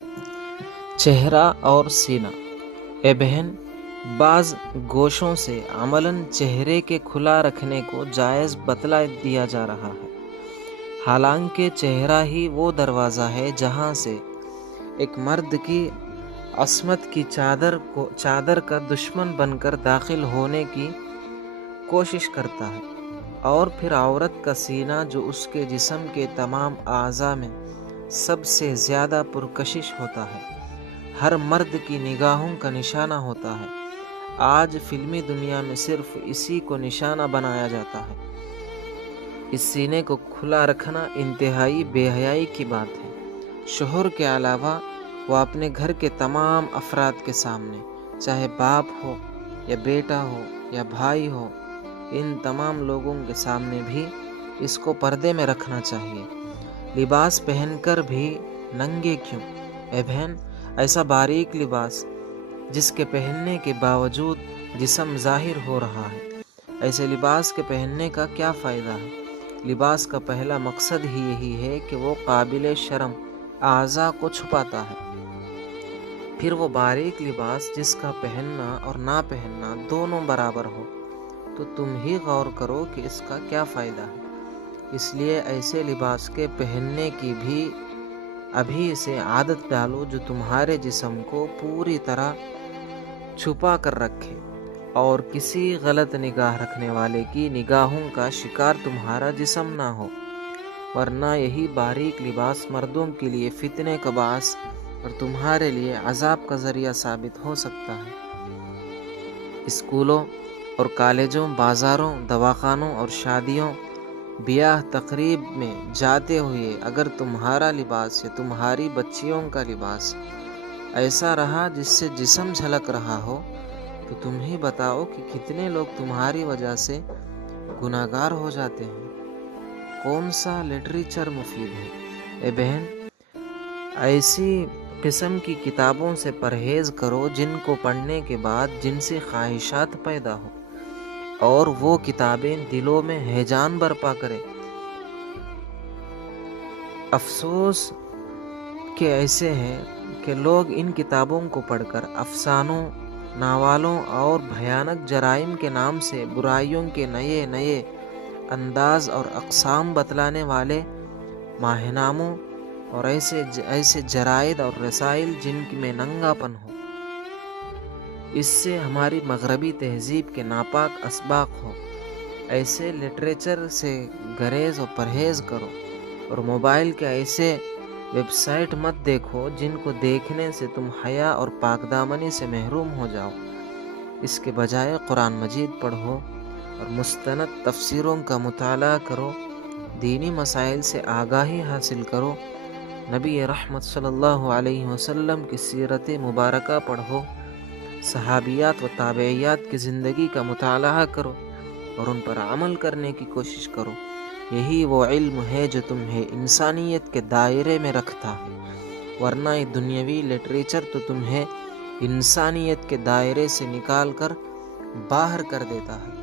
چہرہ اور سینہ۔ اے بہن، بعض گوشوں سے عملاً چہرے کے کھلا رکھنے کو جائز بتلا دیا جا رہا ہے، حالانکہ چہرہ ہی وہ دروازہ ہے جہاں سے ایک مرد کی عصمت کی چادر کا دشمن بن کر داخل ہونے کی کوشش کرتا ہے، اور پھر عورت کا سینہ جو اس کے جسم کے تمام اعضاء میں سب سے زیادہ پرکشش ہوتا ہے، ہر مرد کی نگاہوں کا نشانہ ہوتا ہے۔ آج فلمی دنیا میں صرف اسی کو نشانہ بنایا جاتا ہے۔ اس سینے کو کھلا رکھنا انتہائی بے حیائی کی بات ہے۔ شوہر کے علاوہ وہ اپنے گھر کے تمام افراد کے سامنے، چاہے باپ ہو یا بیٹا ہو یا بھائی ہو، ان تمام لوگوں کے سامنے بھی اس کو پردے میں رکھنا چاہیے۔ لباس پہن کر بھی ننگے کیوں؟ اے بہن، ایسا باریک لباس جس کے پہننے کے باوجود جسم ظاہر ہو رہا ہے، ایسے لباس کے پہننے کا کیا فائدہ ہے؟ لباس کا پہلا مقصد ہی یہی ہے کہ وہ قابل شرم اعضاء کو چھپاتا ہے۔ پھر وہ باریک لباس جس کا پہننا اور نہ پہننا دونوں برابر ہو، تو تم ہی غور کرو کہ اس کا کیا فائدہ ہے۔ اس لیے ایسے لباس کے پہننے کی بھی ابھی سے عادت ڈالو جو تمہارے جسم کو پوری طرح چھپا کر رکھے، اور کسی غلط نگاہ رکھنے والے کی نگاہوں کا شکار تمہارا جسم نہ ہو، ورنہ یہی باریک لباس مردوں کے لیے فتنے کا باعث اور تمہارے لیے عذاب کا ذریعہ ثابت ہو سکتا ہے۔ اسکولوں اور کالجوں، بازاروں، دواخانوں اور شادیوں، بیاہ تقریب میں جاتے ہوئے اگر تمہارا لباس یا تمہاری بچیوں کا لباس ایسا رہا جس سے جسم جھلک رہا ہو، تو تم ہی بتاؤ کہ کتنے لوگ تمہاری وجہ سے گناہگار ہو جاتے ہیں۔ کون سا لٹریچر مفید ہے؟ اے بہن، ایسی قسم کی کتابوں سے پرہیز کرو جن کو پڑھنے کے بعد جنسی خواہشات پیدا ہو، اور وہ کتابیں دلوں میں ہیجان برپا کریں۔ افسوس کہ ایسے ہے کہ لوگ ان کتابوں کو پڑھ کر افسانوں، ناولوں اور بھیانک جرائم کے نام سے برائیوں کے نئے نئے انداز اور اقسام بتلانے والے ماہر ناموں اور ایسے جرائد اور رسائل جن میں ننگا پن ہو، اس سے ہماری مغربی تہذیب کے ناپاک اسباق ہو، ایسے لٹریچر سے گریز و پرہیز کرو، اور موبائل کے ایسے ویب سائٹ مت دیکھو جن کو دیکھنے سے تم حیا اور پاک دامنی سے محروم ہو جاؤ۔ اس کے بجائے قرآن مجید پڑھو اور مستند تفسیروں کا مطالعہ کرو، دینی مسائل سے آگاہی حاصل کرو، نبی رحمت صلی اللہ علیہ وسلم کی سیرت مبارکہ پڑھو، صحابیات و تابعیات کی زندگی کا مطالعہ کرو اور ان پر عمل کرنے کی کوشش کرو۔ یہی وہ علم ہے جو تمہیں انسانیت کے دائرے میں رکھتا ہے، ورنہ یہ دنیاوی لٹریچر تو تمہیں انسانیت کے دائرے سے نکال کر باہر کر دیتا ہے۔